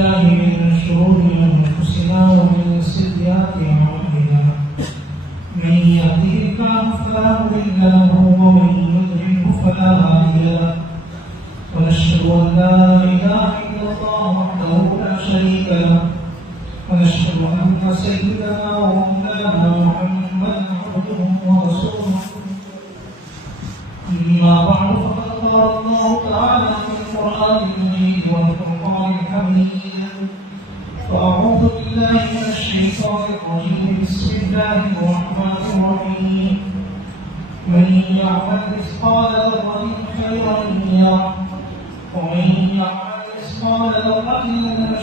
بالله من شرور أنفسنا ومن سيئات أعمالنا من يهده الله فلا مضل له ومن يضلل فلا هادي له ونشهد أن لا إله إلا الله وحده لا شريك له ونشهد أن سيدنا ومولانا محمدا عبده ورسوله أما بعد فقد قال الله تعالى في القرآن المجيد والفرقان الحميد فأعوذ بالله من الشيطان الرجيم بسم الله الرحمن الرحيم من يعمل مثقال ذرة خيرا يره ومن يعمل مثقال ذرة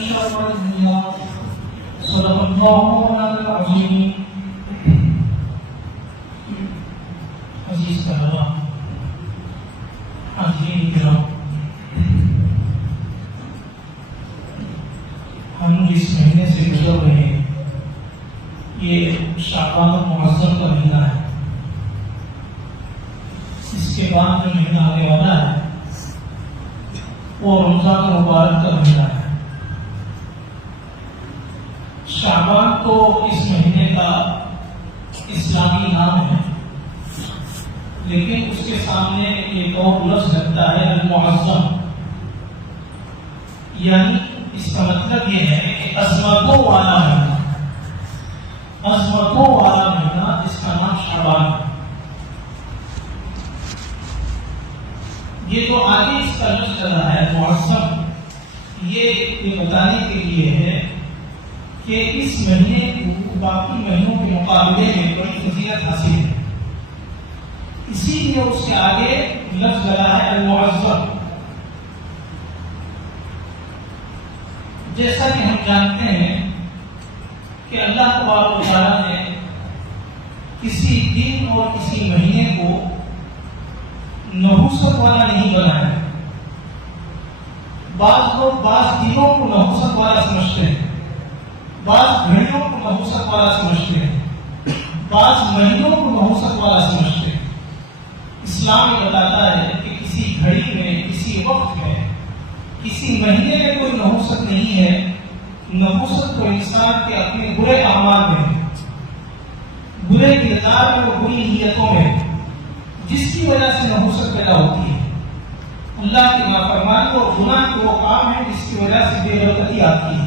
شرا يره صدق الله العظيم. عزیز طلباء، حاضرین کرام، ہم جس مہینے سے گزر رہے ہیں یہ شعبان المعظم کا مہینہ ہے. اس کے بعد جو مہینہ آنے والا ہے وہ رمضان المبارک کا مہینہ ہے. شعبان تو اس مہینے کا اسلامی نام ہے، لیکن اس کے سامنے ایک اور لفظ لگتا ہے المعظم، یعنی اس کا مطلب یہ ہے کہ عظمتوں والا مہینہ، عظمتوں والا مہینہ جس کا نام شعبان ہے. یہ جو آگے اس کا لفظ چلا ہے معظم، یہ بتانے کے لیے ہے کہ اس مہینے کو باقی مہینوں کے مقابلے میں بڑی فضیلت حاصل ہے، اسی لیے اس کے آگے لفظ لگا ہے المعظم. جیسا کہ ہم جانتے ہیں کہ اللہ تبارک و تعالیٰ نے کسی دن اور کسی مہینے کو نحوست والا نہیں بنایا. بعض لوگ بعض دنوں کو نحوست والا سمجھتے ہیں، بعض گھڑیوں کو نحوست والا سمجھتے ہیں، بعض مہینوں کو نحوست والا سمجھتے ہیں. اسلام یہ بتاتا ہے کہ کسی گھڑی میں، کسی وقت میں، کسی مہینے میں کوئی نحوست نہیں ہے. نحوست تو انسان کے اپنے برے اعمال میں، برے کردار میں اور بری نیتوں میں، جس کی وجہ سے نحوست پیدا ہوتی ہے. اللہ کی نافرمانی اور گناہ کے وہ کام ہے جس کی وجہ سے بے برکتی آتی ہے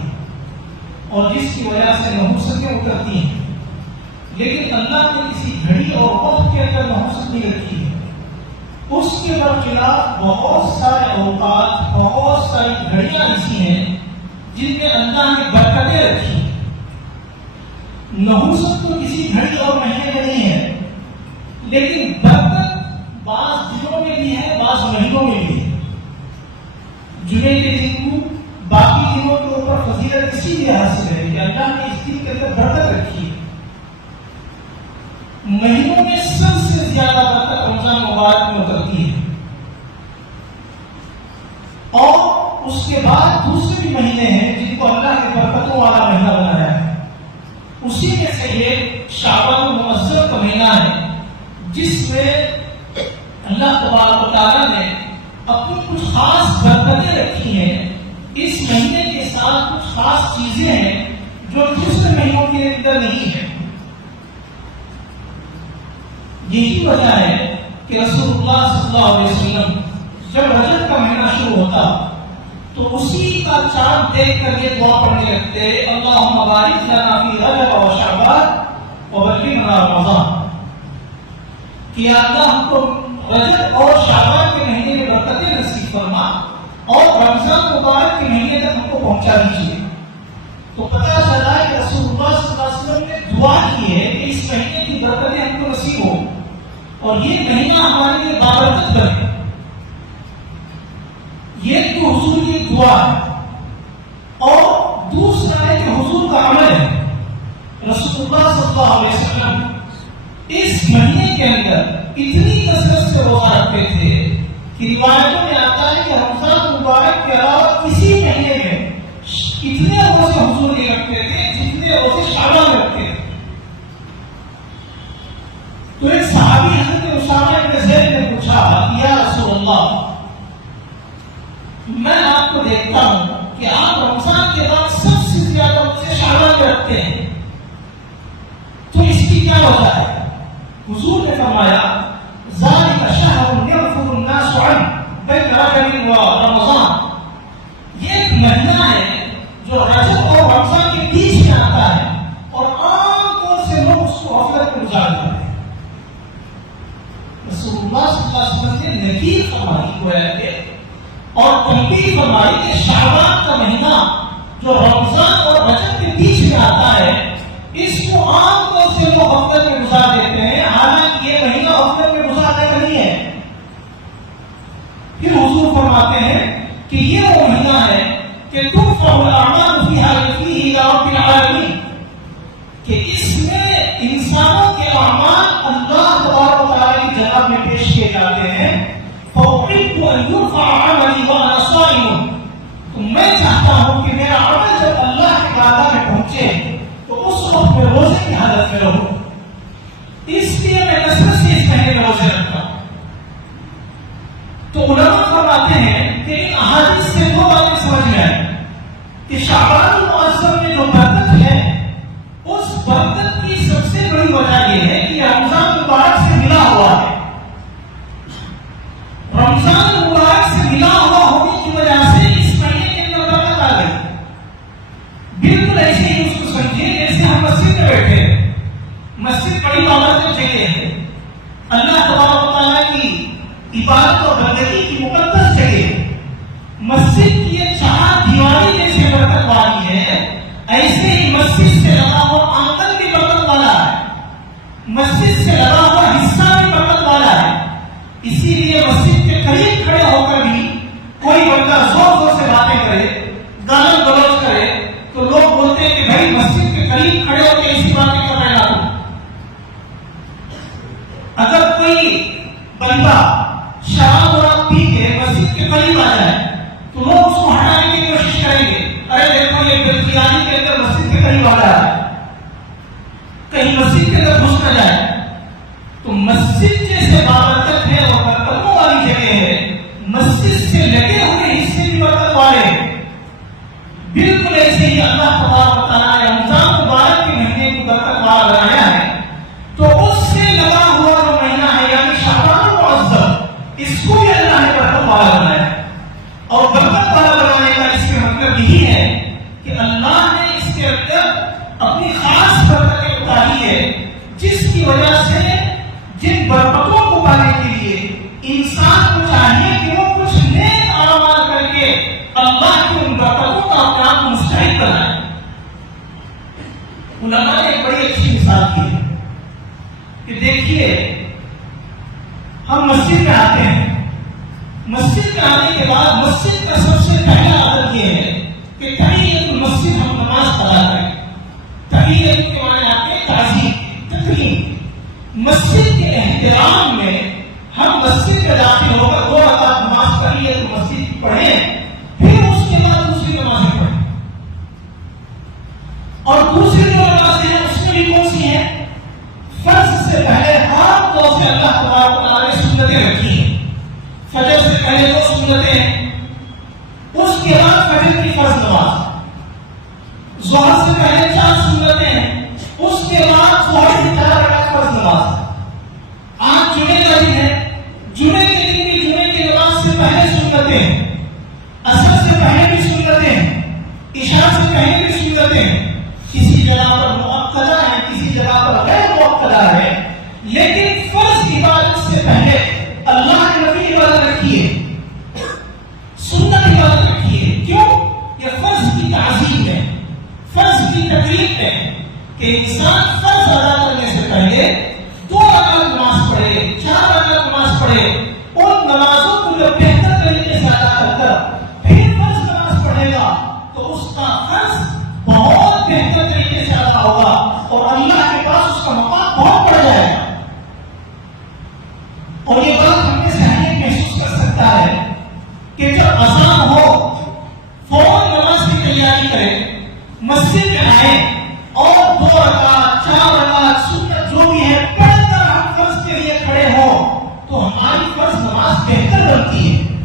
اور جس کی وجہ سے نحوستیں اترتی ہیں. لیکن اللہ نے کسی گھڑی اور وقت کے اندر نحوست نہیں رکھی ہے. اس کے برخلاف بہت سارے اوقات، بہت ساری گھڑیاں ایسی ہیں جن میں اللہ نے برکتیں رکھی. نحوست تو کسی گھڑی اور مہینے میں نہیں ہے، لیکن برکت بعض دنوں میں بھی ہے، بعض مہینوں میں بھی ہے. جمعے کے دن کو باقی دنوں کے اوپر فضیلت اسی لیے حاصل ہے کہ اللہ نے اس دن کے اندر برکت رکھی ہے. مہینوں میں سب سے زیادہ برکت رمضان مبارک میں اترتی ہے، اور اس کے بعد دوسرے بھی مہینے ہیں جن کو اللہ نے برکتوں والا مہینہ بنایا ہے. اسی میں سے یہ شعبان المعظم کا مہینہ ہے جس میں اللہ تبارک و تعالیٰ نے اپنی کچھ خاص برکتیں رکھی ہیں. اس مہینے کے ساتھ کچھ خاص چیزیں ہیں جو دوسرے مہینوں کے اندر نہیں ہیں. یہی وجہ ہے کہ رسول اللہ صلی اللہ علیہ وسلم جب رجب کا مہینہ شروع ہوتا تو اسی کا چاند دیکھ کر یہ دعا پڑھنے لگتے، اللہم بارک لنا فی رجب و شعبان وبلغنا رمضان، کہ اللہ ہم کو رجب اور شعبان کے مہینے میں برکتیں نصیب فرما اور رمضان مبارک کے مہینے تک ہم کو پہنچا دیجیے. تو پتہ چلا کہ رسول اللہ صلی اللہ علیہ وسلم نے دعا کی ہے کہ اس مہینے کی برکتیں ہم کو نصیب ہو اور یہ مہینہ ہمارے لیے بابرکت بنے. یہ تو حضور کی دعا ہے، اور دوسرا ہے کہ حضور کا عمل ہے. رسول اللہ صلی اللہ علیہ وسلم اس مہینے کے اندر اتنی کثرت سے روزہ رکھتے تھے کہ روایتوں میں آتا ہے کہ رمضان مبارک کے علاوہ کسی مہینے میں اتنے روزے حضور نہیں رکھتے تھے جتنے روزے شعبان میں رکھتے تھے. تو ایک صحابی حضرت اسامہ بن زید نے پوچھا، یا رسول اللہ، میں آپ کو دیکھتا ہوں کہ آپ رمضان کے بعد سب سے زیادہ روزے شعبان میں رکھتے ہیں، تو اس کی کیا وجہ ہے؟ حضور نے فرمایا ذالک شہر یغفل الناس عنہ بین رجب و رمضان، یہ ایک مہینہ ہے جو رجب اور رمضان کے بیچ میں آتا ہے اور عام طور سے لوگ اس کو غفلت میں گزار دیتے ہیں۔ رسول اللہ صلی اللہ علیہ وسلم نے نکیر فرمائی گویا کہ اور تنبیہ فرمائی کہ شعبان کا مہینہ جو رمضان اور رجب کے بیچ میں آتا ہے، اس کو عام طور سے لوگ غفلت میں گزار دیتے ہیں، حالانکہ یہ مہینہ غفلت میں گزارنے کا نہیں ہے۔ پھر حضور فرماتے ہیں کہ یہ وہ مہینہ ہے کہ ترفع الاعمال فیہا الی رب العالمین، کہ اس میں انسانوں کے اعمال اللہ تبارک و تعالی کی جناب میں پیش کیے جاتے ہیں۔ فأحب أن يرفع عملي وأنا صائم، تو میں چاہتا ہوں کہ میرا عمل جب اللہ کے بارگاہ میں پہنچے تو اس وقت میں روزے کی حالت میں رہوں، اس لیے میں کثرت سے اس مہینے میں روزے رکھتا ہوں۔ تو علماء فرماتے ہیں کہ ان احادیث سے دو باتیں سمجھ میں آئیں کہ شعبان المعظم میں جو برکت ہے، اس برکت کی سب سے بڑی وجہ یہ ہے کہ رمضان مبارک سے ملا ہوا ہے۔ رمضان مبارک سے ملا ہوا ہونے کی وجہ سے اس مہینے کے اندر برکت آ گئی۔ بالکل ایسے ہی اس کو سمجھیے جیسے ہم مسجد میں بیٹھے ہیں، مسجد بڑی بابرکت جگہ ہے، اللہ تبارک و تعالیٰ کی عبادت اور بندگی کی مقدس جگہ ہے۔ مسجد کی یہ چار دیواری جیسے برکت والی ہے، ایسے ہی مسجد سے لگا ہوا آنگن بھی برکت والا ہے، مسجد سے لگا ہوا حصہ بھی برکت والا ہے۔ اسی لیے مسجد کے قریب کھڑے ہو کر بھی کوئی بندہ زور زور سے باتیں کرے، گالی گلوچ کرے، تو لوگ بولتے ہیں کہ بھائی مسجد کے قریب کھڑے ہو کے ایسی باتیں کر رہے ہیں۔ اگر کوئی بندہ شراب وراب پی کے مسجد کے قریب آ جائے تو لوگ اس کو ہٹانے کی کوشش کریں گے، ارے دیکھو یہ بدقیانی کے اندر مسجد کے قریب آ رہا ہے، کہیں مسجد کے اندر گھس نہ جائے۔ تو مسجد جیسے بابرکت ہے اور برکتوں والی جگہ ہے، مسجد سے لگے ہوئے حصے بھی برکت والے ہیں۔ بالکل ایسے ہی اللہ تبارک و تعالیٰ نے رمضان مبارک کے مہینے کو برکت والا بنایا ہے، تو اس سے لگا ہوا جو مہینہ ہے یعنی شعبان المعظم، اس کو بھی اللہ نے برکت والا بنایا ہے۔ اور برکت والا بنانے کا اس کا مطلب یہی ہے کہ اللہ نے اس کے اندر اپنی خاص برکتیں اتاری ہے، جس کی وجہ سے جن برکتوں کو پانے کے لیے انسان کو چاہیے کہ وہ کچھ نیک اعمال کر کے اللہ کی ان برکتوں کا اپنا مستحق بنائے۔ علماء نے ایک بڑی اچھی مثال دی ہے کہ دیکھیے ہم مسجد میں آتے ہیں، مسجد میں آنے کے بعد مسجد کا سب سے پہلا عادت یہ ہے کہ تحیۃ المسجد ہم نماز ادا کریں۔ تحیۃ کے معنی آتے ہیں تعظیم، تکریم۔ مسجد کے احترام میں ہم مسجد میں داخل ہو کر 2 رکعت نماز تحیۃ المسجد پڑھیں، پھر اس کے بعد دوسری نمازیں پڑھیں۔ اور دوسری جو نمازیں ہیں اس میں بھی کون سی ہیں؟ فرض سے پہلے عام طور سے اللہ تبارک و تعالیٰ نے سنتیں رکھی ہیں۔ فجر سے پہلے 2 سنتیں ہیں، اس کے بعد فجر کی فرض نماز، ظہر سے پہلے 4 سنتیں ہیں، اس کے بعد ظہر کی 4 رکعت فرض نماز۔ آج جمعے کا دن ہے، جمعے کے دن بھی جمعے کی نماز سے پہلے سنتیں ہیں، عصر سے پہلے بھی سنتیں ہیں، عشاء سے پہلے بھی سنتیں ہیں۔ کسی جگہ پر مؤکدہ ہے، کسی جگہ پر غیر مؤکدہ ہے، لیکن فرض عبادت سے پہلے اللہ نے نفل عبادت رکھی ہے، سنت عبادت رکھی ہے۔ کیوں؟ یہ فرض کی تعظیم ہے، فرض کی تکلیف ہے کہ انسان فرض ادا کرنے سے پہلے 2 رکعت نماز پڑھے، 4 رکعت نماز پڑھے، ان نمازوں کو جو بہتر طریقے سے ادا کر کر پھر فرض نماز پڑھے گا تو اس کا فرض بہت بہتر طریقے سے ادا ہوگا اور اللہ کے پاس اس کا مقام بہت بڑھ جائے گا۔ اور یہ بات ہم میں سے ہر ایک محسوس کر سکتا ہے کہ جب اذان ہو فوراً نماز کی تیاری کریں، مسجد میں آئیں اور 2 رکعت 4 رکعت سنت جو بھی ہے پڑھ کر ہم فرض کے لیے کھڑے ہوں تو ہماری فرض نماز بہتر بنتی ہے۔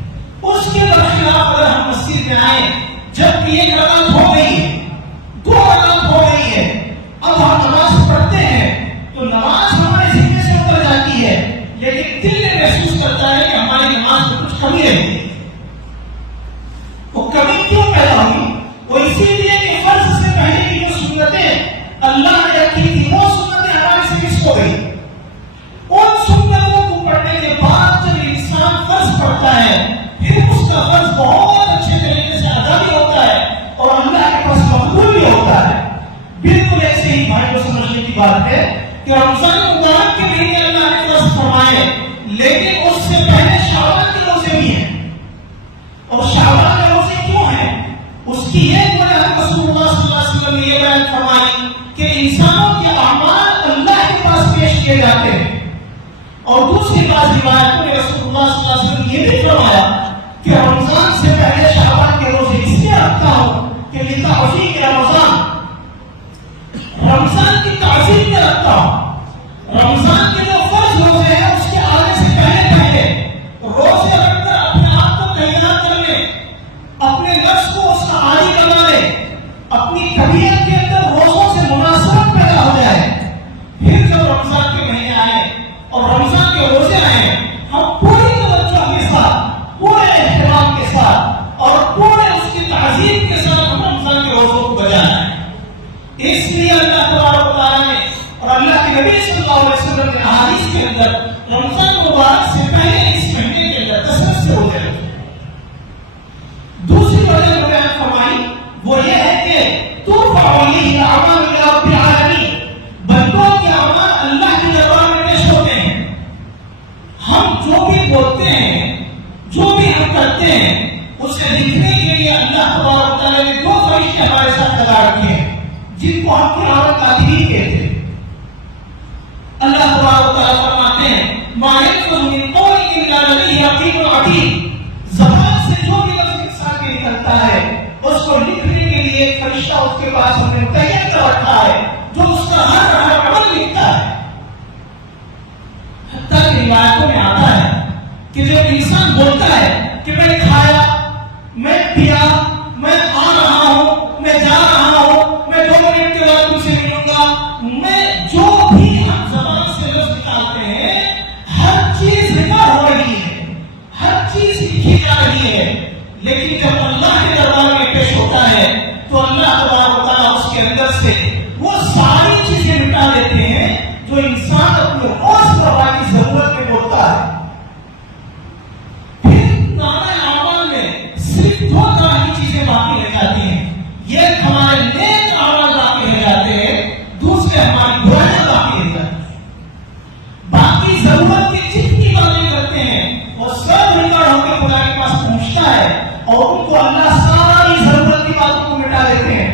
اس کے برخلاف اگر ہم مسجد میں آئیں جب ایک رکعت ہو گئی ہے، 2 رکعت ہو گئی ہے، اب ہم نماز پڑھتے ہیں تو نماز ہمارے ذہن سے اتر جاتی ہے، لیکن دل میں محسوس کرتا ہے کہ ہماری نماز میں کچھ کمی رہی ہے۔ وہ کمی کیوں پیدا ہوئی؟ وہ اسی لیے کہ فرض سے پہلے کی جو سنتیں اللہ نے رکھی تھی وہ سنتیں ہمارے سے مس ہو گئی۔ ان سنتوں کو پڑھنے کے بعد جب انسان فرض پڑھتا ہے پھر اس کا فرض بہت اچھے طریقے سے ادا بھی ہوتا ہے اور اللہ کے پاس مقبول بھی ہوتا ہے۔ بالکل ایسے ہی بھائیوں سمجھنے کی بات ہے کہ رمضان مبارک کے مہینے اللہ نے فرض فرمائے، لیکن اس سے پہلے شعبان کے روزے بھی ہیں۔ اور شعبان کے روزے کیوں ہیں؟ اس کی ایک وجہ رسول اللہ صلی اللہ علیہ وسلم نے یہ بیان فرمائی کہ انسانوں کے اعمال اللہ کے پاس پیش کیے جاتے ہیں۔ اور دوسری بات روایتوں میں رسول اللہ صلی اللہ علیہ وسلم نے یہ بھی فرمایا کہ رمضان سے پہلے شعبان کے روزے اس لیے رکھتا ہوں کہ لتعظیم کے رمضان کی تعظیم میں رکھتا ہوں۔ رمضان کے جو فرض روزے ہیں اس کے آنے سے پہلے روزے رکھ کر اپنے آپ کو تیار کر لیں، اپنے نفس کو اس کا عادی بنا لیں، اپنی طبیعت کے اندر روزوں سے مناسبت پیدا ہو جائے۔ پھر جب رمضان کے مہینے آئے اور رمضان کے روزے آئے، ہم پوری توجہ کے ساتھ، پورے اہتمام کے ساتھ اور پورے اس کی تعظیم کے ساتھ ہم رمضان کے روزوں کو بجانا ہے۔ اس لیے اللہ تبارک و تعالیٰ نے اور اللہ کے نبی صلی اللہ علیہ وسلم کے احادیث کے اندر رمضان مبارک سے پہلے اس مہینے کے اندر کثرت سے روزے رکھے۔ دوسری وجہ جو بیان فرمائی وہ یہ ہے کہ ترفع الیہ الاعمال الی رب العالمین، بندوں کے اعمال اللہ کے دربار میں پیش ہوتے ہیں۔ ہم جو بھی بولتے ہیں، جو بھی ہم کرتے ہیں، اسے لکھنے کے لیے اللہ تبارک و تعالیٰ نے 2 فرشتے ہمارے ساتھ لگا رکھے ہیں جن کو ہم کرام کاتبین کہتے ہیں۔ اللہ تبارک و تعالیٰ فرماتے ہیں ما یلفظ من قول الا لدیہ رقیب عتید، زبان سے جو بھی لفظ انسان کے نکلتا ہے اس کو لکھنے کے لیے ایک فرشتہ اس کے پاس ہم نے متعین کر رکھا ہے جو اس کا ہر عمل لکھتا ہے۔ حتیٰ کہ روایتوں میں آتا ہے کہ جب انسان بولتا ہے کہ میں کھایا، میں پیا، میں آ رہا ہوں، میں جا رہا ہوں، میں 2 منٹ کے بعد تم سے ملوں گا، میں جو بھی ہم زبان سے لفظ نکالتے ہیں ہر چیز ریکارڈ ہو رہی ہے، ہر چیز لکھی جا رہی ہے۔ لیکن جب اللہ کے دربار میں پیش ہوتا ہے تو اللہ تبارک و تعالیٰ اس کے اندر سے وہ ساری چیزیں مٹا دیتے ہیں جو انسان اپنے روز مرہ کی ضرورت میں بولتا ہے۔ پھر نامہ اعمال میں صرف 2 طرح کی چیزیں باقی رہ جاتی ہیں، یہ ہمارے نیک اعمال باقی رہ جاتے ہیں، دوسرے ہماری برائیاں باقی رہ جاتی ہیں۔ باقی ضرورت کی جتنی باتیں کرتے ہیں وہ سب ریکارڈ ہو کے خدا کے پاس پہنچتا ہے اور ان کو اللہ ساری ضرورت کی باتوں کو مٹا دیتے ہیں۔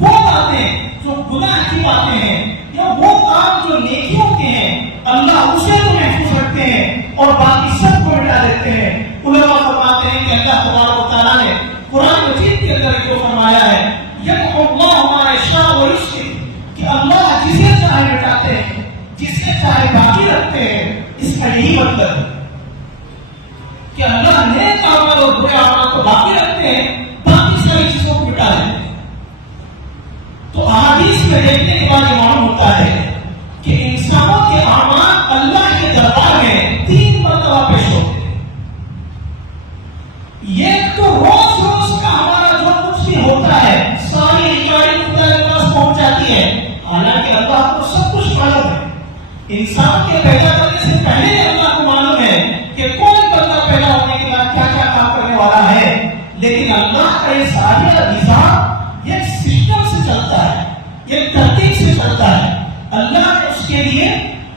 وہ باتیں جو گناہ کی باتیں ہیں یا وہ کام جو نیکیوں کے ہیں اللہ اسے تو محفوظ رکھتے ہیں اور باقی سب کو مٹا دیتے ہیں۔ علماء فرماتے ہیں کہ اللہ تبارک و تعالیٰ نے قرآن مجید کے اندر جو فرمایا ہے یمحو اللہ ما یشاء ویثبت، کہ اللہ جسے چاہے مٹاتے ہیں، جسے چاہے باقی رکھتے ہیں۔ اس کا یہی مطلب ہے کہ اللہ نیک اعمال اور برے اعمال کو باقی رکھتے ہیں، باقی ساری چیزوں کو مٹا دیتے ہیں۔ تو احادیث میں دیکھنے کے بعد یہ معلوم ہوتا ہے کہ انسانوں کے اعمال اللہ کے دربار میں 3 مرتبہ پیش ہوتے ہیں۔ ایک تو روز کا ہمارا جو کچھ بھی ہوتا ہے ساری ریکارڈنگ خدا کے پاس پہنچ جاتی ہے، حالانکہ اللہ کو سب کچھ معلوم ہے۔ انسان کے پیدا کرنے سے پہلے اللہ کو معلوم ہے کہ کون بندہ پیدا ہونے کے بعد کیا کیا کام کرنے والا ہے، لیکن اللہ کا یہ سارا نظام یہ سسٹم سے چلتا ہے، یہ ترتیب سے چلتا ہے۔ اللہ نے اس کے لیے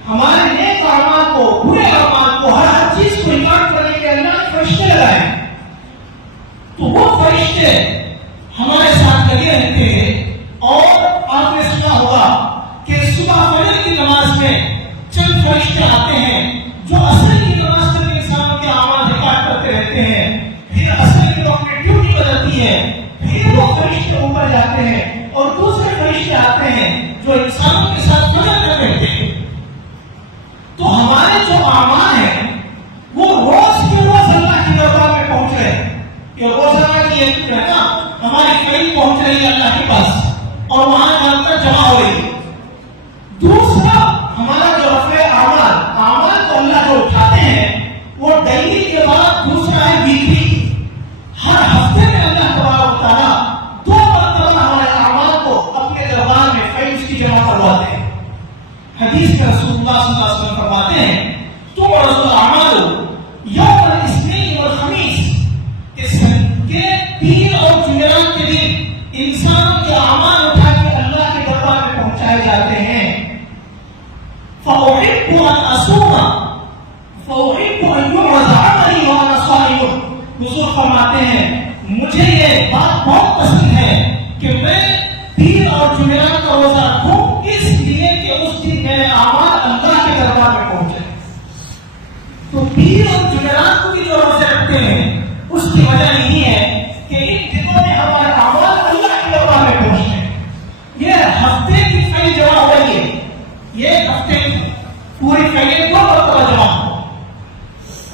ہمارے نیک اعمال کو، برے اعمال کو، ہر چیز کو ریکارڈ کرنے کے اللہ نے فرشتے لگائے۔ تو وہ فرشتے ہمارے ساتھ لگے رہتے ہیں اور آپ نے سنا ہوگا کہ صبح فجر کی نماز میں چند فرشتے آتے ہیں جو عصر کی نماز تک انسانوں کے اعمال ریکارڈ کرتے رہتے ہیں۔ پھر عصر کی وقت میں ڈیوٹی بدلتی ہے، پھر وہ فرشتے اوپر جاتے ہیں اور دوسرے فرشتے آتے ہیں جو انسانوں کے ساتھ فجر کر رہتے ہیں۔ تو ہمارے جو اعمال ہیں وہ روز کے روز اللہ کے دربار میں پہنچ رہے ہیں کہ روزانہ کی ایک جو ہے نا ہمارے رہی ہے اللہ کے پاس اور وہاں جان کر جمع ہو رہی ہے. دوسرا ہمارا جو رفع اعمال کو اللہ جو اٹھاتے ہیں وہ ڈیلی کے بعد دوسرا ہے ویکلی. ہر ہفتے میں اللہ تبارک و تعالیٰ 2 مرتبہ ہمارے اعمال کو اپنے دربار میں فیض کی جمع کرواتے ہیں. حدیث میں رسول اللہ صلی اللہ علیہ وسلم فرماتے ہیں تو رسول اعمال یوم الاثنین والخمیس کے پیر اور جمعرات کے دن انسان کے اعمال اٹھا کے اللہ کے دربار میں پہنچائے جاتے ہیں. فأحب أن أصوم فأحب أن يعرض عملي وأنا صائم. حضور فرماتے ہیں مجھے یہ بات بہت پسند ہے کہ میں پیر اور جمعرات کا روزہ رکھوں اس لیے کہ اس دن میرے اعمال اللہ کے دربار میں پہنچے. تو پیر اور جمعرات کو بھی جو روزے رکھتے ہیں اس کی وجہ یہی ہے کہ ان دنوں میں ہمارے اعمال اللہ کے دربار میں پہنچتے ہیں. یہ ہفتے کی فیض جمع ہو رہی ہے. یہ ہفتے کی پوری فیض 2 مرتبہ جمع ہو.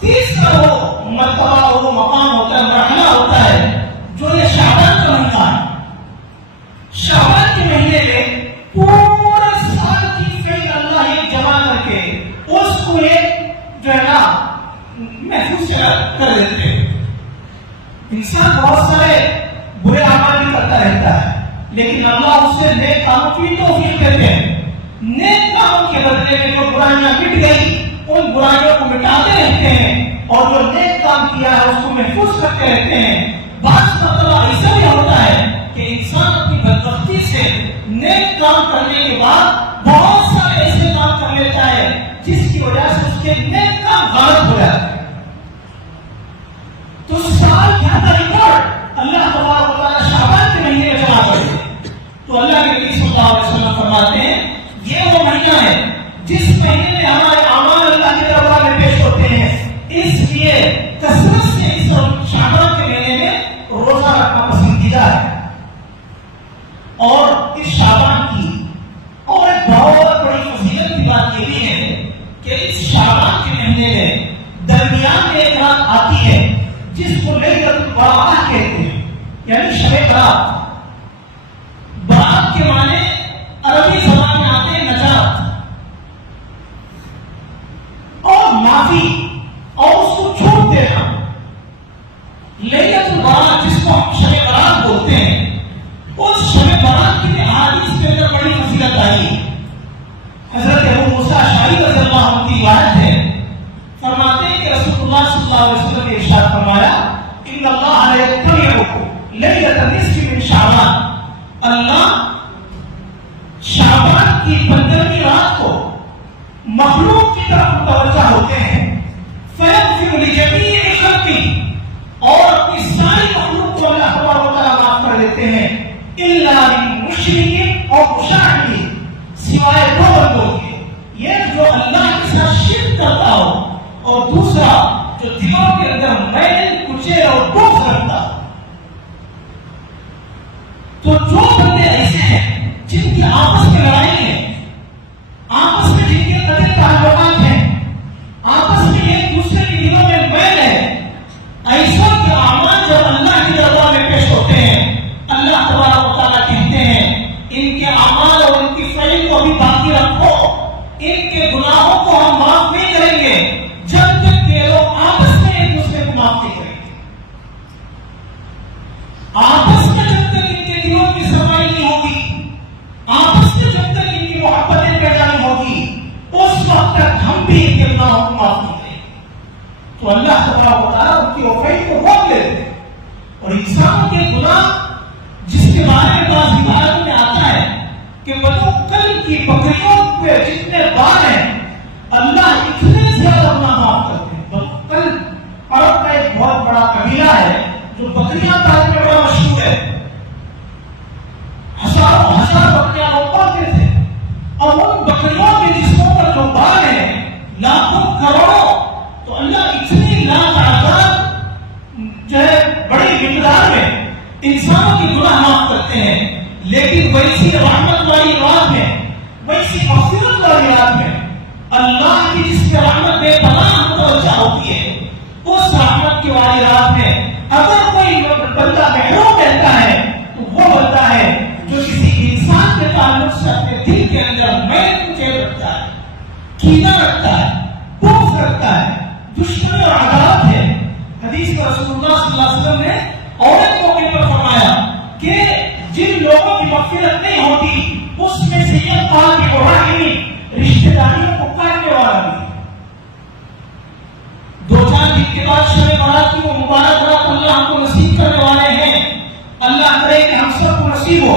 تیسرا وہ مرتبہ وہ مقام ہوتا ہے, مرحلہ ہوتا ہے جو یہ شعبان کا مہینہ ہے. شعبان کے مہینے میں پورے سال کی فیض اللہ ایک جمع کر کے اس کو ایک جو ہے نا محفوظ کر دیتے ہیں. انسان بہت سارے برے اعمال بھی کرتا رہتا ہے لیکن اللہ اس سے نیک کاموں کی توفیق دیتے ہیں. نیک کاموں کے بدلے میں جو برائیاں مٹ گئی ان برائیوں کو مٹاتے رہتے ہیں اور جو نیک کام کیا ہے اس کو محفوظ کرتے رہتے ہیں. بعض مرتبہ ایسا بھی ہوتا ہے کہ انسان اپنی بدبختی سے نیک کام کرنے کے بعد بہت سارے ایسے کام کر لیتا ہے جس کی وجہ سے اس کے نیک کام غلط ہو جاتے ہیں. تو سال کا ریکارڈ اللہ تبارک و تعالیٰ شعبان کے مہینے میں جمع کرے. تو اللہ کے نبی صلی اللہ علیہ وسلم فرماتے ہیں یہ وہ مہینہ ہے جس مہینے میں ہمارے اعمال اللہ کے دربار میں پیش ہوتے ہیں. اس لیے کثرت سے اس شعبان کے مہینے میں روزہ رکھنا پسندیدہ ہے. اور اس شعبان کی اور ایک بہت بڑی فضیلت کی بات یہ بھی ہے کہ اس شعبان کے مہینے میں درمیان میں ایک رات آتی ہے جس کو لیلۃ البراءۃ کہتے ہیں, یعنی شب برات. برات کے معنی عربی زبان میں آتے ہیں نجات اور معافی اور اس کو چھوڑ دینا. لیلۃ البراءۃ جس کو ہم شب برات بولتے ہیں اس شب برات کی احادیث کے اندر بڑی فضیلت آئی. حضرت ابو موسیٰ اشعری رضی اللہ عنہ کی روایت ہے, فرماتے ہیں کہ رسول اللہ صلی اللہ علیہ وسلم نے ارشاد فرمایا ان اللہ یطلع لیلۃ النصف من شعبان. اللہ شعبان کی 15ویں رات کو مخلوق کی طرف متوجہ ہوتے ہیں. فیغفر لجمیع خلقہ اور اپنی ساری مخلوق کو اللہ تبارک و تعالیٰ معاف کر دیتے ہیں الا للمشرکین اور مشاہدین, سوائے 2 بندوں کے, یہ جو اللہ کے ساتھ شرک کرتا ہو اور دوسرا جو دلوں کے اندر میل کچیل اور بغض رکھتا ہو. تو جو بندے ایسے ہیں جن کی آپس میں لڑائی ہے, آپس میں جن کے قدر تعلقات ہیں, آپس میں ایک دوسرے کے دلوں میں میل ہے, ایسا کے اعمال جب اللہ کے دربار میں پیش ہوتے ہیں اللہ تبارک و تعالیٰ کہتے ہیں ان کے اعمال اور ان کی فعل کو بھی باقی رکھو, ان کے گناہوں کو ہم معاف نہیں کریں گے جب تک کہ لوگ آپس میں ایک دوسرے کو معاف نہیں کریں گے. آپس میں جب تک ان کے دلوں کی صفائی نہیں ہوگی, آپس میں جب تک ان کی محبتیں پیدا نہیں ہوگی, اس وقت تک ہم بھی ان کے گناہوں کو معاف نہیں کریں گے. تو اللہ تبارک و تعالیٰ ان کی وفائی کو روک لیتے ہیں. اور انسانوں کے گناہ جس کے بارے میں بعض روایات میں آتا ہے کہ بنو کل کی بکریوں پہ جتنے بار ہیں اللہ اتنے زیادہ گناہ معاف کرتے ہیں. بنو کل عرب کا ایک بہت بڑا قبیلہ ہے جو بکریاں پالنے میں بڑا مشہور ہے. ہزار بکریاں وہ پالتے تھے اور ان بکریوں کے جسموں پر جو بال ہیں لاکھوں کروڑوں, تو اللہ اتنی لاتعداد جو ہے بڑی مقدار میں انسانوں کی گناہ معاف کرتے ہیں. لیکن ویسی رحمت والی رات میں, ویسی مغفرت والی رات میں اللہ کی جس کی رحمت بے پناہ متوجہ ہوتی ہے, اس رحمت کی والی رات میں اگر کوئی بندہ محروم رہتا ہے تو وہ بندہ عدالت ہے. حدیث میں رسول اللہ صلی اللہ علیہ وسلم نے عورت موقع پر فرمایا کہ جن لوگوں کی مغفرت نہیں ہوتی اس میں سے یہ قاتل الرحم رشتہ داریوں کو کاٹنے والا بھی. 2-4 دن کے بعد شب برات کی وہ مبارک رات اللہ ہم کو نصیب کرنے والے ہیں. اللہ کرے کہ ہم سب کو نصیب ہو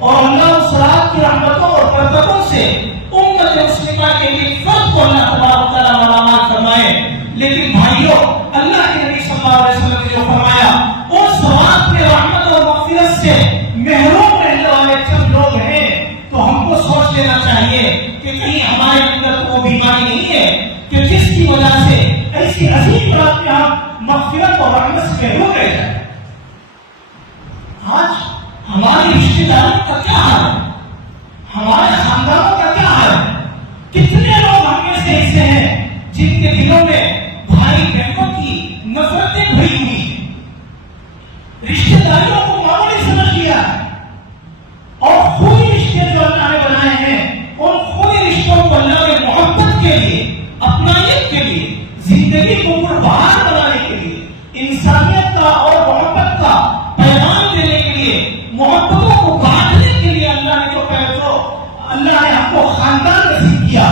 اور اللہ اس رات کی رحمتوں اور برکتوں سے امت مسلمہ کے لیے فرد کو اللہ تبارک و تعالیٰ علامات فرمائے. لیکن بھائیوں اللہ کے نبی صلی اللہ علیہ وسلم نے جو فرمایا اس رات میں رحمت اور مغفرت سے محروم رہنے والے چند لوگ ہیں تو ہم کو سوچ لینا چاہیے کہ کہیں ہمارے اندر وہ بیماری نہیں ہے کہ جس کی وجہ سے ایسی عظیم رات میں ہم مغفرت اور رحمت سے محروم رہ جائیں. آج ہماری رشتہ داروں کا کیا حال ہے؟ ہمارے خاندانوں کا کیا حال ہے؟ کتنے لوگ ہم میں سے ایسے ہیں جن کے دلوں میں بھائی بہنوں کی نفرتیں بھری ہوئی ہیں، رشتہ داریوں کو معمولی سمجھ لیا اور خودی رشتے جو اللہ نے بنائے ہیں ان خودی رشتوں کو اللہ نے محبت کے لیے، اپنائیت کے لیے، زندگی کو پربہار بنانے کے لیے، انسانیت کا اور محبت کا پیغام دینے کے لیے، محبتوں کو بانٹنے کے لیے اللہ نے اللہ نے ہم کو خاندان نصیب کیا،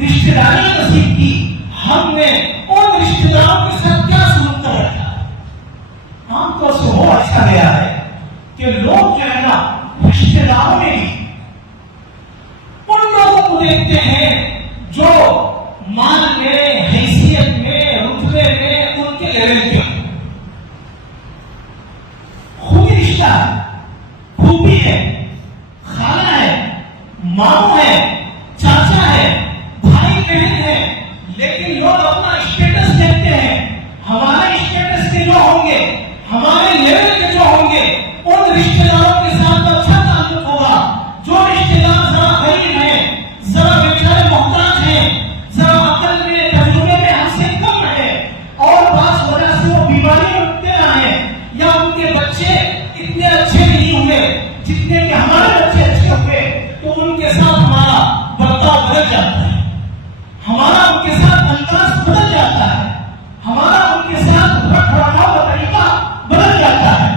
رشتہ داری نصیب کی. ہم نے ان رشتہ داروں کے ساتھ کیا سلوک کر رکھا ہے؟ عام طور سے وہ ایسا گیا ہے کہ لوگ جو ہے نا رشتہ داروں میں بھی ان لوگوں کو دیکھتے ہیں جو مال میں، حیثیت میں، رتبے میں ان کے لیول پہ خود رشتہ پھوپھی ہے، خالہ ہے، ماموں ہے، چاچا ہے، بھائی بہن ہے، لیکن لوگ اپنا اسٹیٹس دیکھتے ہیں. ہمارے اسٹیٹس کے جو ہوں گے، ہمارے لیول کے جو ہوں گے ان رشتہ داروں کے ساتھ اچھا تعلق ہوگا. جو رشتہ دار ذرا غریب ہیں، ذرا بیچارے محتاج ہیں، ذرا عقل میں، تجربے میں ہم سے کم ہیں اور بعض وجہ سے وہ بیماری میں مبتلا ہیں یا ان کے بچے اتنے اچھے نہیں ہوئے جتنے کہ ہمارے بچے اچھے ہوئے، تو ان کے ساتھ ہمارا برتاؤ بدل جاتا ہے، ہمارا ان کے ساتھ انداز بدل جاتا ہے، ہمارا ان کے ساتھ رکھ رکھاؤ کا طریقہ بدل جاتا ہے.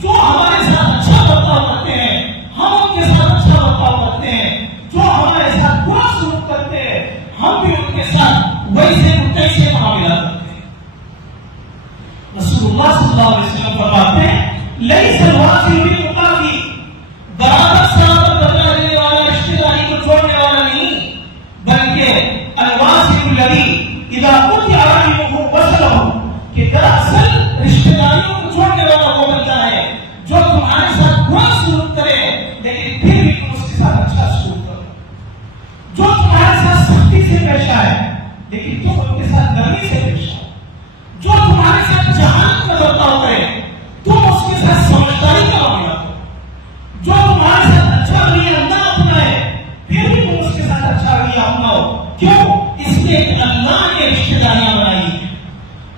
جو ہمارے ساتھ اچھا برتاؤ کرتے ہیں ہم ان کے ساتھ اچھا برتاؤ کرتے ہیں، جو ہمارے ساتھ برا سلوک کرتے ہیں ہم بھی ان کے ساتھ ویسے تیسے معاملہ کرتے ہیں. رسول اللہ صلی اللہ علیہ وسلم فرماتے ہیں لیس الواصل بالمقافی، برابر سرابر بدلا دینے والا رشتہ داری کو چھوڑنے والا نہیں، بلکہ الواصل الذی اذا قطع رحمه وصله، کہ دراصل رشتہ داریوں کو چھوڑنے والا وہ بنتا ہے جو تمہارے ساتھ برا سلوک کرے لیکن پھر بھی تم اس کے ساتھ اچھا سلوک کرو، جو تمہارے ساتھ سختی سے پیش آئے لیکن تم ان کے ساتھ نرمی سے پیش آؤ، جو تمہارے ساتھ جہالت کا برتاؤ کرے تم اس کے ساتھ سمجھداری کا معاملہ کرو، جو تمہارے ساتھ اچھا رویہ نہ اپنائے پھر بھی تم اس کے ساتھ اچھا رویہ اپناؤ. کیوں؟ اس لیے کہ اللہ نے رشتہ داریاں بنائی ہیں،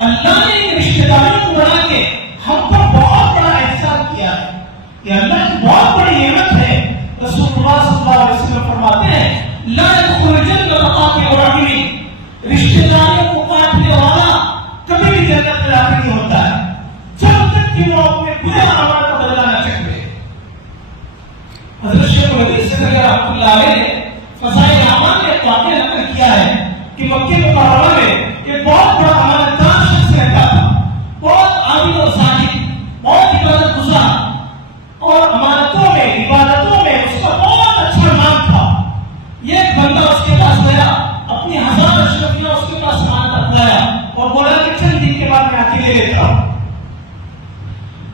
اللہ نے ان رشتہ داریوں کو بنا کے ہم پر بہت بڑا احسان کیا ہے. یہ اللہ کی بہت بڑی نعمت ہے. رسول اللہ صلی اللہ علیہ وسلم فرماتے ہیں لا يدخل الجنة قاطع الرحم، رشتہ داریوں کو کاٹنے والا کبھی بھی جنت میں داخل نہیں ہوتا ہے جب تک کہ وہ اپنے برے اعمال کا بدلہ نہ چکھے. حضرت شیخ الحدیث زکریا رحمۃ اللہ علیہ نے فضائل اعمال میں ایک واقعہ نقل کیا ہے کہ مکہ مکرمہ میں ایک بہت بڑا امانتدار شخص رہتا تھا، بہت عابد اور زاہد، بہت عبادت گزار اور امانتوں میں، عبادتوں میں اس کا بہت اچھا نام تھا. یہ ایک بندہ اس کے پاس گیا، اپنی 1000 اشرفیاں اس کے پاس امانت رکھوایا اور بولا کہ چند دن کے بعد میں اکیلے لیتا ہوں.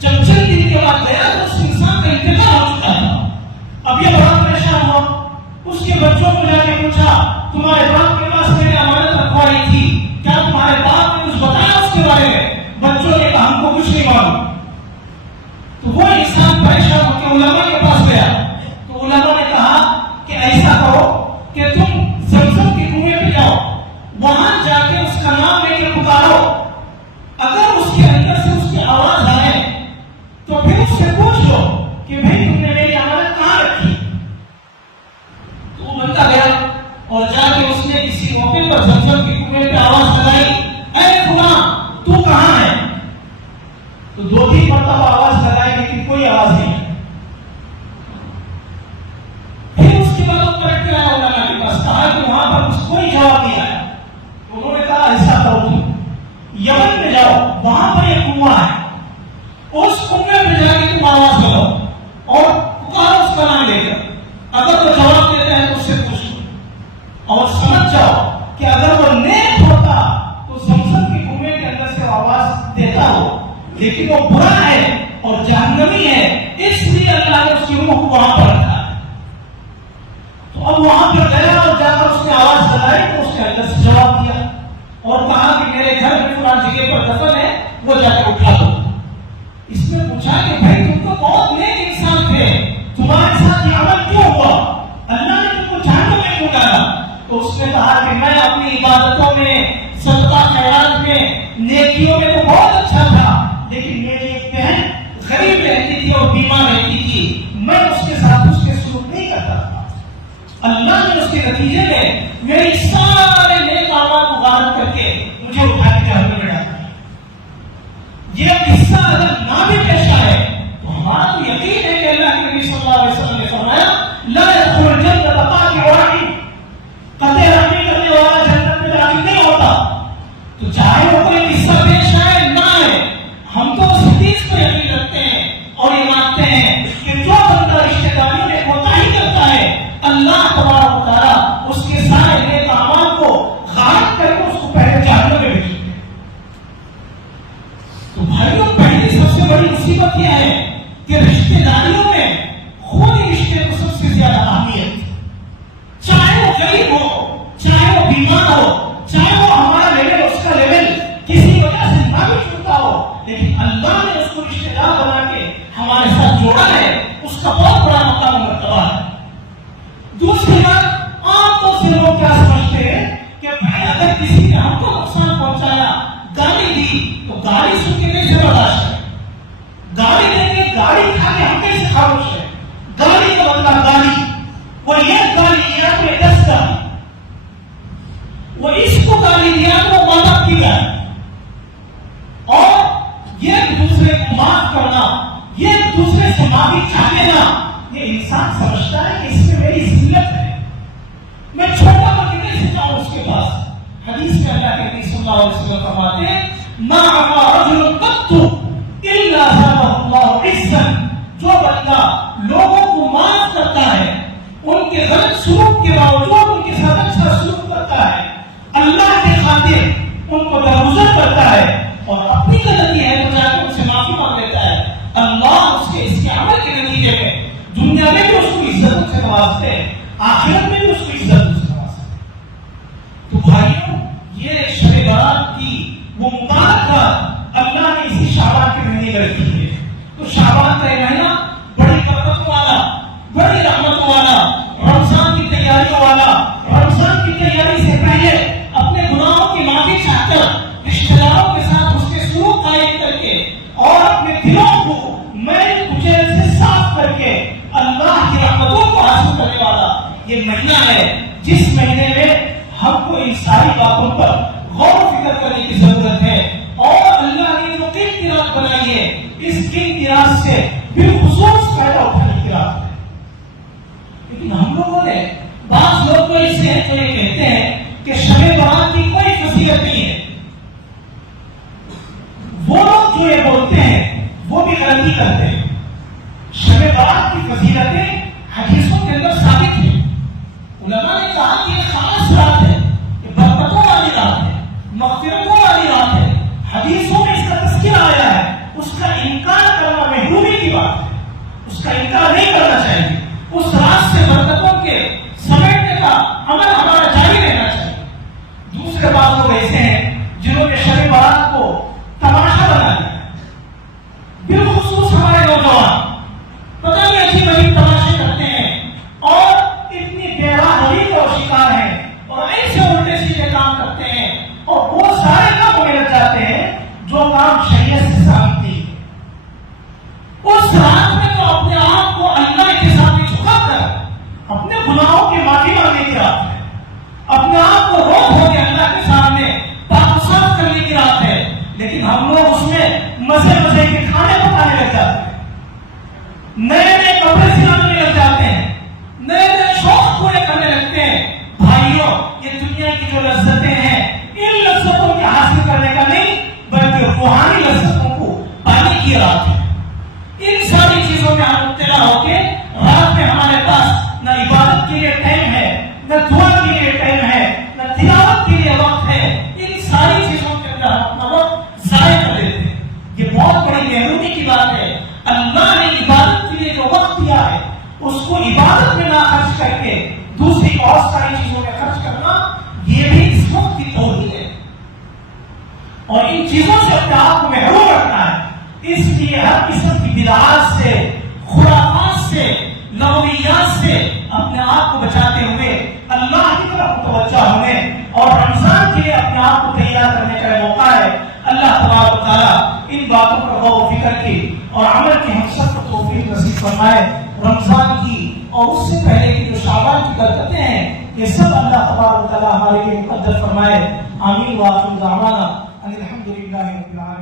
جب چند دن کے بعد گیا تو اس انسان کا انتقال ہو چکا تھا. اب یہ بڑا پریشان ہوا، اس کے بچوں کو جا کے پوچھا تمہارے باپ کے پاس میں نے امانت رکھوائی تھی، کیا تمہارے باپ نے کچھ بتایا اس کے بارے میں؟ بچوں نے کہا ہم کو کچھ نہیں معلوم. تو وہ انسان پریشان ہو کے علماء کے پاس گیا تو علماء نے کہا کہ ایسا کرو کہ تم زمزم کے کنویں پہ جاؤ، وہاں جا کے اس کا نام لے کے پکارو، اگر اس کے اندر سے اس کی آواز آئے تو پھر اس سے پوچھ لو کہ بھائی تم نے میری امانت کہاں رکھی. تو وہ بندہ گیا اور جا کے اس نے مرتبہ آواز لگائی لیکن کوئی آواز نہیں. پھر اس کے بعد وہ پلٹ کے آیا علماء کے پاس, کہا کہ وہاں پر کوئی جواب نہیں آیا. انہوں نے کہا ایسا کرو تم یمن میں جاؤ, وہاں پر ایک کنواں ہے, اس کنویں میں جا کے تم آواز لگاؤ اور پکارو اس کا نام لے کر. اگر وہ جواب دیتا ہے تو اس سے پوچھ لو اور سمجھ جاؤ کہ اگر وہ نیک ہوتا تو زمزم کی کنویں کے اندر سے آواز دیتا ہو, لیکن وہ برا ہے اور جہنمی ہے, اس لیے اللہ نے اس کی روح کو وہاں پر رکھا ہے. تو اب وہاں پر گیا اور جا کر اس نے آواز لگائی تو اس نے اندر سے جواب دیا اور کہا کہ میرے گھر میں فلاں جگہ پر دفن ہے, وہ جا کے اٹھا دو. اس نے پوچھا کہ بھائی تم تو بہت نیک انسان تھے, تمہارے ساتھ یہ عمل کیوں ہوا, اللہ نے تم کو جہنم میں کیوں ڈالا؟ تو اس نے کہا کہ میں اپنی عبادتوں میں, صدقہ خیرات میں, نیکیوں میں تو بہت اچھا تھا, لیکن میری ایک بہن غریب رہتی تھی اور بیمار رہتی تھی, میں اس کے ساتھ اس کے سلوک نہیں کرتا تھا. اللہ نے اس کے نتیجے میں میری سارے نیک اعمال کو غارت کر کے مجھے اٹھا کے جہنم میں ڈالا. یہ قصہ اگر نہ بھی پیش آئے تو ہمارا تو یقین ہے کہ اللہ کے نبی صلی اللہ علیہ وسلم نے فرمایا لا يدخل الجنة قاطع رحم, قطع رحمی کرنے والا جنت میں داخل نہیں ہوتا. تو چاہے وہ کوئی قصہ پیش آئے نہ آئے, ہم تو اس حدیث پر یقین رکھتے ہیں اور یہ مانتے ہیں کہ جو بندہ رشتہ داریوں میں کوتاہی کرتا ہے, اللہ تبارک و تعالیٰ اس کے سارے نیک اعمال کو غارت کر کے اس کو پہلے جہنم میں بھیجتے ہیں. تو بھائیوں, پہلی سب سے بڑی مصیبت یہ ہے کہ رشتہ داریوں میں خونی رشتے کو سب سے زیادہ اہمیت, چاہے وہ غریب ہو, چاہے وہ بیمار ہو, چاہے وہ ہمارا لیول اس کا لیول کسی وجہ سے نہ بھی چھوٹا ہو, لیکن اللہ نے اس کو رشتہ دار بنا کے ہمارے ساتھ جوڑا ہے, اس کا بہت بڑا مقام و مرتبہ ہے. دوسری بات, عام طور سے لوگ کیا سمجھتے ہیں کہ بھائی اگر کسی نے ہم کو نقصان پہنچایا, گالی دی, تو گالی سن کے کیسے برداشت ہے, گالی دیں گے, گالی کھا کے ہم کیسے خاموش ہے. گالی کا مطلب گالی, وہ یہ گالی دیا تو یہ 10 گالی, وہ اس کو گالی دیا تو وہ ماں باپ کی گالی, اور یہ ایک دوسرے کو معاف کرنا, یہ ایک دوسرے سے معافی چاہ لینا, یہ انسان سمجھتا ہے کہ اس میں میری ذلت ہے, میں چھوٹا بن کے کیسے جاؤں اس کے پاس. حدیث میں اللہ کے نبی صلی اللہ علیہ وسلم فرماتے ہیں ما عفا رجل قط الا زاده الله عزا, جو بندہ لوگوں کو معاف کرتا ہے, ان کے غلط سلوک کے باوجود ان کے ساتھ اچھا سلوک کرتا ہے, اللہ کے خاطر ان کو درگزر کرتا ہے, اور اپنی غلطی ہے تو جا کے ان سے معافی مانگ لیتا ہے, اللہ اس کے عمل کے نتیجے میں دنیا میں بھی اس کو عزت سے نوازتے ہیں, آخرت میں بھی اس کو عزت سے نوازتے ہیں. تو بھائیوں, یہ شب برات کی وہ مبارک رات اللہ نے اسی شعبان کے مہینے میں رکھی ہے. تو شعبان کا مہینہ بڑی برکت والا, بڑی رحمت والا, رمضان کی تیاریوں والا, رمضان کی تیاری سے پہلے اپنے گناہوں کی معافی چاہ کر رشتہ داروں کے ساتھ اس کے سلوک قائم کر کے اور اپنے دلوں کو میل کچیل سے صاف کر کے اللہ کی رحمتوں کو حاصل کرنے والا یہ مہینہ ہے, جس مہینے میں ہم کو ان ساری باتوں پر غور و فکر کرنے کی ضرورت ہے. اور اللہ نے جو قیمتی رات بنائی ہے, اس قیمتی رات سے بالخصوص فائدہ اٹھانے کی رات ہے. لیکن ہم لوگوں نے, بعض لوگ تو اسے تو یہ کہتے ہیں کہ شب برات کی کوئی فضیلت نہیں ہے. وہ لوگ جو یہ بولتے ہیں وہ بھی غلطی کرتے ہیں. شب برات کی فضیلتیں حدیثوں کے اندر ثابت ہیں. علماء نے کہا کہ یہ خاص رات ہے, یہ برکتوں والی رات ہے, مغفرتوں والی رات ہے. حدیثوں میں اس کا تذکرہ آیا ہے, اس کا انکار کرنا محرومی کی بات ہے, اس کا انکار نہیں کرنا چاہیے. اس رات سے برکتوں کے سمیٹنے کا عمل ہمارا جاری رہنا چاہیے. دوسرے بعض لوگ ایسے ہیں جنہوں نے شب برات کو تماشا بنا لیا, بالخصوص ہمارے نوجوان پتہ نہیں عجیب عجیب تماشے کرتے ہیں اور اتنی بےراہی کا شکار ہیں اور ایسے الٹے سیدھے کام کرتے ہیں, اور وہ سارے کام میں لگ جاتے ہیں جو کام شریعت سے ثابت نہیں. اس رات میں تو اپنے آپ کو اللہ کے سامنے جھکا کر اپنے گناہوں نئے نئے کپڑے سلانے لگ جاتے ہیں، نئے نئے شوق پورے کرنے لگتے ہیں۔ بھائیوں، یہ دنیا کی جو لذتیں ہیں، ان لذتوں کے حاصل کرنے کا نہیں بلکہ روحانی لذتوں کو پانے کی رات ہے۔ ان ساری چیزوں میں ہم مبتلا ہو کے رات میں ہمارے پاس نہ عبادت کے لیے ٹائم ہے، نہ دعا کے لیے ٹائم ہے، نہ تلاوت کے لیے وقت ہے، ان ساری چیزوں کے اندر ہم اپنا وقت ضائع کر دیتے ہیں۔ یہ بہت بڑی محرومی کی بات ہے۔ اللہ نے عبادت کے لیے جو وقت دیا ہے اس کو عبادت میں نہ خرچ کر کے دوسری بہت ساری چیزوں میں خرچ کرنا، یہ بھی اس وقت کی توہین ہے، اور ان چیزوں سے اپنے آپ کو محروم رکھنا ہے۔ اس لیے ہر قسم کی بدعات سے، خرافات سے، لغویات سے اپنے آپ کو بچاتے ہوئے اللہ کی طرف متوجہ ہوئے، اور رمضان کے لیے اپنے آپ کو تیار کرنے کا موقع ہے۔ اللہ تبارک و تعالیٰ ان باتوں پر غور و فکر کی اور عمل کی ہم سب کو توفیق نصیب فرمائے۔ رمضان کی اور اس سے پہلے کی جو شعبان کی برکتیں ہیں، یہ سب اللہ تبارک و تعالیٰ ہمارے لیے مقدر فرمائے۔ آمین۔ وآخر دعوانا ان الحمد للہ رب العالمین۔